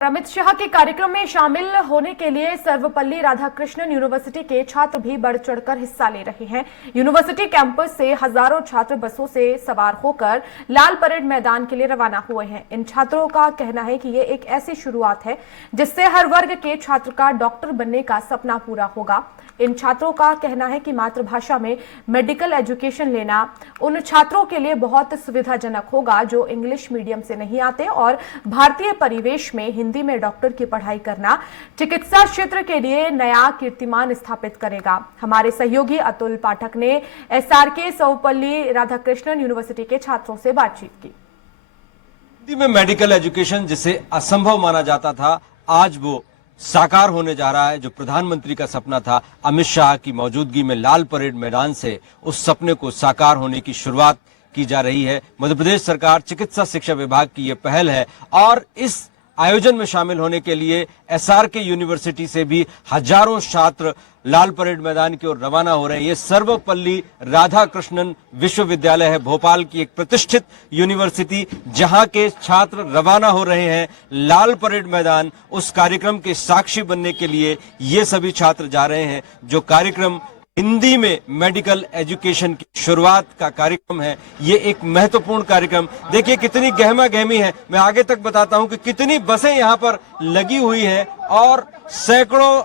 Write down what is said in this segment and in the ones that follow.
अमित शाह के कार्यक्रम में शामिल होने के लिए सर्वपल्ली राधाकृष्णन यूनिवर्सिटी के छात्र भी बढ़ चढ़कर हिस्सा ले रहे हैं। यूनिवर्सिटी कैंपस से हजारों छात्र बसों से सवार होकर लाल परेड मैदान के लिए रवाना हुए हैं। इन छात्रों का कहना है कि ये एक ऐसी शुरुआत है जिससे हर वर्ग के छात्र का डॉक्टर बनने का सपना पूरा होगा। इन छात्रों का कहना है कि मातृभाषा में मेडिकल एजुकेशन लेना उन छात्रों के लिए बहुत सुविधाजनक होगा जो इंग्लिश मीडियम से नहीं आते, और भारतीय परिवेश में हिंदी में डॉक्टर की पढ़ाई करना चिकित्सा क्षेत्र के लिए नया कीर्तिमान स्थापित करेगा। हमारे सहयोगी अतुल पाठक ने SRK सर्वपल्ली राधाकृष्णन यूनिवर्सिटी के छात्रों से बातचीत की। हिंदी में मेडिकल एजुकेशन जिसे असंभव माना जाता था, आज वो साकार होने जा रहा है। जो प्रधानमंत्री का सपना था, अमित शाह की मौजूदगी में लाल परेड मैदान से उस सपने को साकार होने की शुरुआत की जा रही है। मध्य प्रदेश सरकार चिकित्सा शिक्षा विभाग की ये पहल है और इस आयोजन में शामिल होने के लिए SRK यूनिवर्सिटी से भी हजारों छात्र लाल परेड मैदान की ओर रवाना हो रहे हैं। ये सर्वपल्ली राधाकृष्णन विश्वविद्यालय है, भोपाल की एक प्रतिष्ठित यूनिवर्सिटी, जहां के छात्र रवाना हो रहे हैं लाल परेड मैदान। उस कार्यक्रम के साक्षी बनने के लिए ये सभी छात्र जा रहे हैं। जो कार्यक्रम हिंदी में मेडिकल एजुकेशन की शुरुआत का कार्यक्रम है, ये एक महत्वपूर्ण कार्यक्रम। देखिए कितनी गहमा गहमी है। मैं आगे तक बताता हूं कि कितनी बसें यहाँ पर लगी हुई हैं और सैकड़ों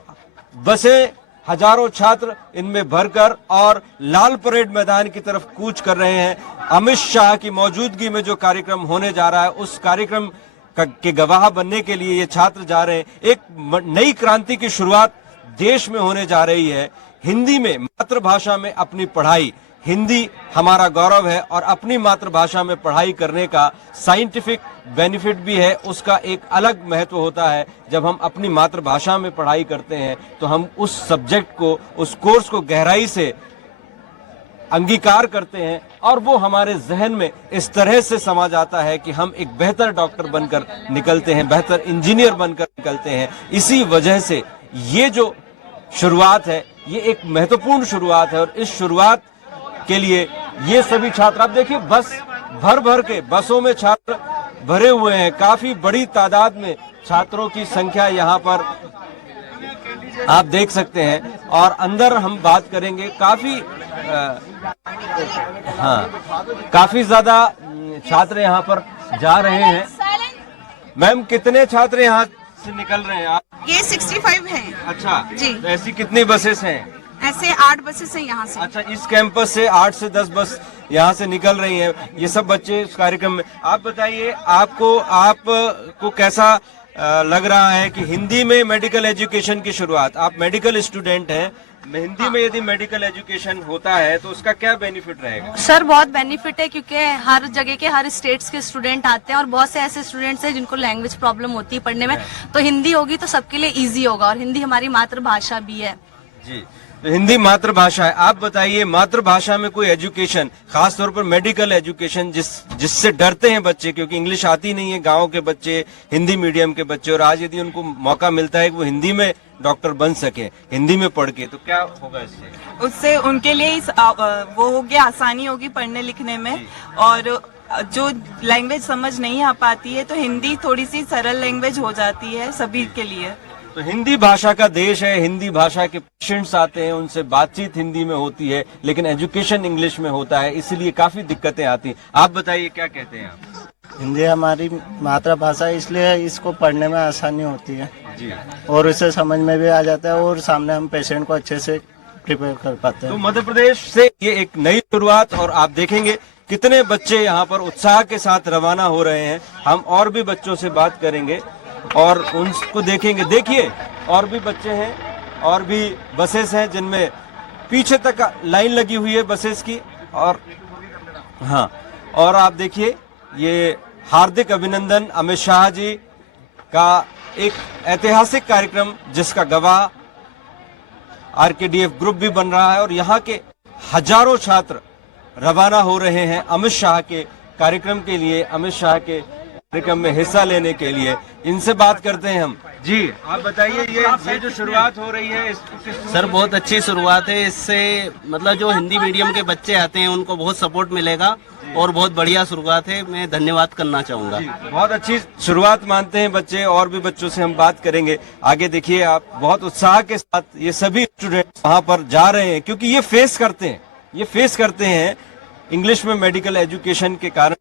बसें, हजारों छात्र इनमें भरकर और लाल परेड मैदान की तरफ कूच कर रहे हैं। अमित शाह की मौजूदगी में जो कार्यक्रम होने जा रहा है, उस कार्यक्रम के गवाह बनने के लिए ये छात्र जा रहे हैं। एक नई क्रांति की शुरुआत देश में होने जा रही है। हिंदी में, मातृभाषा में अपनी पढ़ाई, हिंदी हमारा गौरव है और अपनी मातृभाषा में पढ़ाई करने का साइंटिफिक बेनिफिट भी है। उसका एक अलग महत्व होता है। जब हम अपनी मातृभाषा में पढ़ाई करते हैं तो हम उस सब्जेक्ट को, उस कोर्स को गहराई से अंगीकार करते हैं और वो हमारे जहन में इस तरह से समा जाता है कि हम एक बेहतर डॉक्टर बनकर निकलते हैं, बेहतर इंजीनियर बनकर निकलते हैं। इसी वजह से ये जो शुरुआत है, ये एक महत्वपूर्ण शुरुआत है और इस शुरुआत के लिए ये सभी छात्र, आप देखिए बस भर भर के बसों में छात्र भरे हुए हैं। काफी बड़ी तादाद में छात्रों की संख्या यहाँ पर आप देख सकते हैं और अंदर हम बात करेंगे। काफी ज्यादा छात्र यहाँ पर जा रहे हैं। मैम, कितने छात्र यहाँ से निकल रहे हैं आप? ये 65 हैं। अच्छा जी। तो ऐसी कितनी बसेस हैं? ऐसे 8 बसेस हैं यहाँ से। अच्छा, इस कैंपस से 8 से 10 बस यहाँ से निकल रही हैं। ये सब बच्चे इस कार्यक्रम में। आप बताइए, आपको कैसा लग रहा है कि हिंदी में मेडिकल एजुकेशन की शुरुआत, आप मेडिकल स्टूडेंट हैं, हिंदी में यदि मेडिकल एजुकेशन होता है तो उसका क्या बेनिफिट रहेगा? सर, बहुत बेनिफिट है क्योंकि हर जगह के, हर स्टेट्स के स्टूडेंट आते हैं और बहुत से ऐसे स्टूडेंट्स हैं जिनको लैंग्वेज प्रॉब्लम होती है पढ़ने में। तो हिंदी होगी तो सबके लिए इजी होगा और हिंदी हमारी मातृभाषा भी है। जी, तो हिंदी मातृभाषा है। आप बताइए, मातृभाषा में कोई एजुकेशन, खासतौर पर मेडिकल एजुकेशन, जिससे डरते हैं बच्चे, क्योंकि इंग्लिश आती नहीं है, गांव के बच्चे, हिंदी मीडियम के बच्चे, और आज यदि उनको मौका मिलता है कि वो हिंदी में डॉक्टर बन सके, हिंदी में पढ़ के, तो क्या होगा इससे? उससे उनके लिए वो होगी, आसानी होगी पढ़ने लिखने में। और जो लैंग्वेज समझ नहीं आ पाती है तो हिंदी थोड़ी सी सरल लैंग्वेज हो जाती है सभी के लिए। तो हिंदी भाषा का देश है, हिंदी भाषा के पेशेंट्स आते हैं, उनसे बातचीत हिंदी में होती है, लेकिन एजुकेशन इंग्लिश में होता है, इसलिए काफी दिक्कतें आती हैं। आप बताइए, क्या कहते हैं आप? हिंदी हमारी मातृभाषा है, इसलिए इसको पढ़ने में आसानी होती है जी, और इसे समझ में भी आ जाता है और सामने हम पेशेंट को अच्छे से प्रिपेयर कर पाते हैं। तो मध्य प्रदेश से ये एक नई शुरुआत, और आप देखेंगे कितने बच्चे यहाँ पर उत्साह के साथ रवाना हो रहे हैं। हम और भी बच्चों से बात करेंगे और उनको देखेंगे। देखिए, और भी बच्चे हैं और भी बसेस हैं जिनमें पीछे तक लाइन लगी हुई है बसेस की। और हाँ, और आप देखिए, ये हार्दिक अभिनंदन अमित शाह जी का एक ऐतिहासिक कार्यक्रम, जिसका गवाह RKDF ग्रुप भी बन रहा है और यहाँ के हजारों छात्र रवाना हो रहे हैं अमित शाह के कार्यक्रम के लिए, अमित शाह के कार्यक्रम में हिस्सा लेने के लिए। इनसे बात करते हैं हम। जी, आप बताइए, ये जो शुरुआत हो रही है सर, बहुत अच्छी शुरुआत है। इससे मतलब जो हिंदी मीडियम के बच्चे आते हैं उनको बहुत सपोर्ट मिलेगा और बहुत बढ़िया शुरुआत है। मैं धन्यवाद करना चाहूँगा। बहुत अच्छी शुरुआत मानते हैं बच्चे, और भी बच्चों से हम बात करेंगे। आगे देखिए आप, बहुत उत्साह के साथ ये सभी स्टूडेंट वहाँ पर जा रहे हैं, क्योंकि ये फेस करते हैं इंग्लिश में मेडिकल एजुकेशन के कारण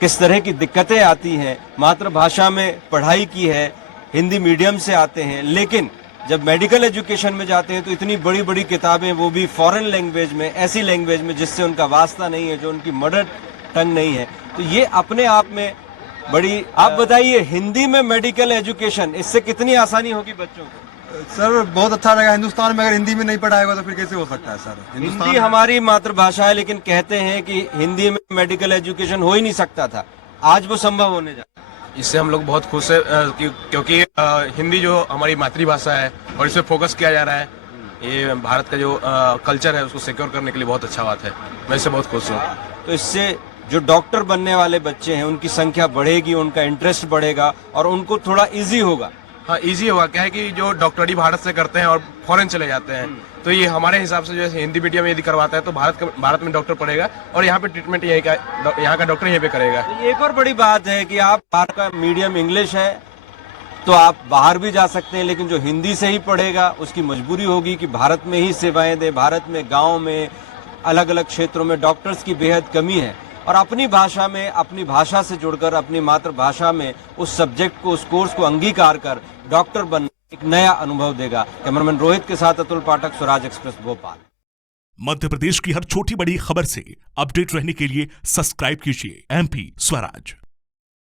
किस तरह की दिक्कतें आती हैं। मातृभाषा में पढ़ाई की है, हिंदी मीडियम से आते हैं, लेकिन जब मेडिकल एजुकेशन में जाते हैं तो इतनी बड़ी बड़ी किताबें, वो भी फॉरेन लैंग्वेज में, ऐसी लैंग्वेज में जिससे उनका वास्ता नहीं है, जो उनकी मदर टंग नहीं है, तो ये अपने आप में बड़ी। आप बताइए, हिंदी में मेडिकल एजुकेशन, इससे कितनी आसानी होगी बच्चों को? सर बहुत अच्छा रहेगा। हिंदुस्तान में अगर हिंदी में नहीं पढ़ाएगा तो फिर कैसे हो सकता है सर? हिंदी हमारी मातृभाषा है, लेकिन कहते हैं कि हिंदी में मेडिकल एजुकेशन हो ही नहीं सकता था, आज वो संभव होने जा रहा है। इससे हम लोग बहुत खुश है, क्योंकि हिंदी जो हमारी मातृभाषा है और इस पे फोकस किया जा रहा है, ये भारत का जो कल्चर है उसको सिक्योर करने के लिए बहुत अच्छा बात है। मैं इससे बहुत खुश हूँ। तो इससे जो डॉक्टर बनने वाले बच्चे हैं उनकी संख्या बढ़ेगी, उनका इंटरेस्ट बढ़ेगा और उनको थोड़ा इजी होगा। हाँ, इजी होगा। क्या है कि जो डॉक्टरी भारत से करते हैं और फॉरेन चले जाते हैं, तो ये हमारे हिसाब से जो है हिंदी मीडियम में यदि करवाता है तो भारत में डॉक्टर पढ़ेगा और यहाँ पे ट्रीटमेंट यहाँ का डॉक्टर यहीं पे करेगा। एक और बड़ी बात है कि आप, भारत का मीडियम इंग्लिश है तो आप बाहर भी जा सकते हैं, लेकिन जो हिंदी से ही पढ़ेगा उसकी मजबूरी होगी कि भारत में ही सेवाएं दे। भारत में गाँव में अलग अलग क्षेत्रों में डॉक्टर्स की बेहद कमी है, और अपनी भाषा में, अपनी भाषा से जुड़कर, अपनी मातृभाषा में उस सब्जेक्ट को, उस कोर्स को अंगीकार कर डॉक्टर बनना एक नया अनुभव देगा। कैमरामैन रोहित के साथ अतुल पाठक, स्वराज एक्सप्रेस, भोपाल। मध्य प्रदेश की हर छोटी बड़ी खबर से अपडेट रहने के लिए सब्सक्राइब कीजिए MP स्वराज।